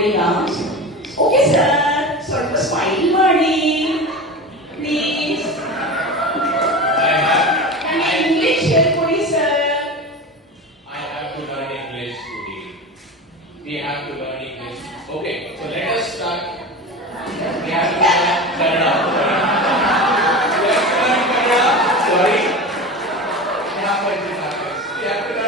ನೋಡಿ RAMs. Okay sir, ಸ್ವಲ್ಪ smile ಮಾಡಿ ಪ್ಲೀಸ್. ನನಗೆ ಇಂಗ್ಲಿಷ್ ಹೇಳ್ಕೊಡಿ sir. I have to learn English today. We have to learn English. Okay, so let us start. We have to learn Kannada. We have to learn Kannada. Sorry. We have to learn